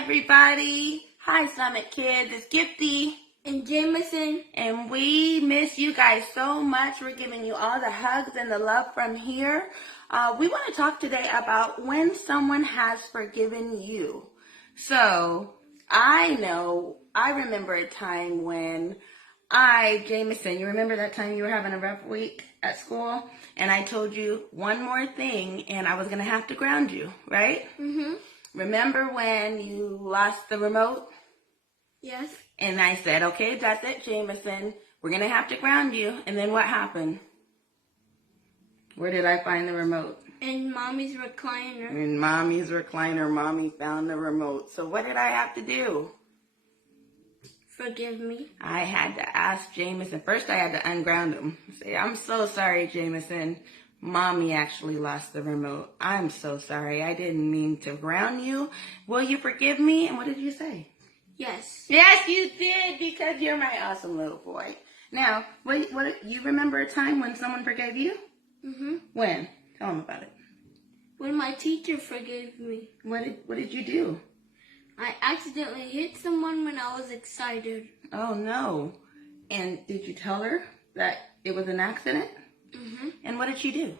everybody. Hi, Summit Kids. It's Giftie and Jamison. And we miss you guys so much. We're giving you all the hugs and the love from here. We want to talk today about when someone has forgiven you. So, I remember a time when Jamison, you remember that time you were having a rough week at school? And I told you one more thing and I was going to have to ground you, right? Mm-hmm. Remember when you lost the remote? Yes. And I said, okay, that's it, Jamison. We're going to have to ground you. And then what happened? Where did I find the remote? In Mommy's recliner. In Mommy's recliner, Mommy found the remote. So what did I have to do? Forgive me. I had to ask Jamison. First, I had to unground him. Say, I'm so sorry, Jamison. Mommy actually lost the remote. I'm so sorry. I didn't mean to ground you. Will you forgive me? And what did you say? Yes. Yes, you did, because you're my awesome little boy. Now, what you remember a time when someone forgave you? Mm-hmm. When? Tell them about it. When my teacher forgave me. What did you do? I accidentally hit someone when I was excited. Oh, no. And did you tell her that it was an accident? Mm-hmm. And what did she do?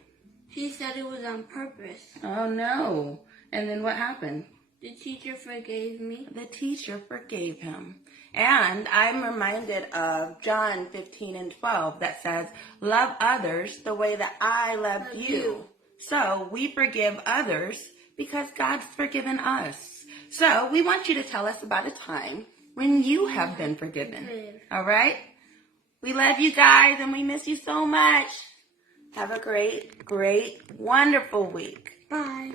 She said it was on purpose. Oh, no. And then what happened? The teacher forgave me. The teacher forgave him. And I'm reminded of John 15:12 that says, love others the way that I love you. So we forgive others because God's forgiven us. So we want you to tell us about a time when you have been forgiven. All right? We love you guys and we miss you so much. Have a great, wonderful week. Bye.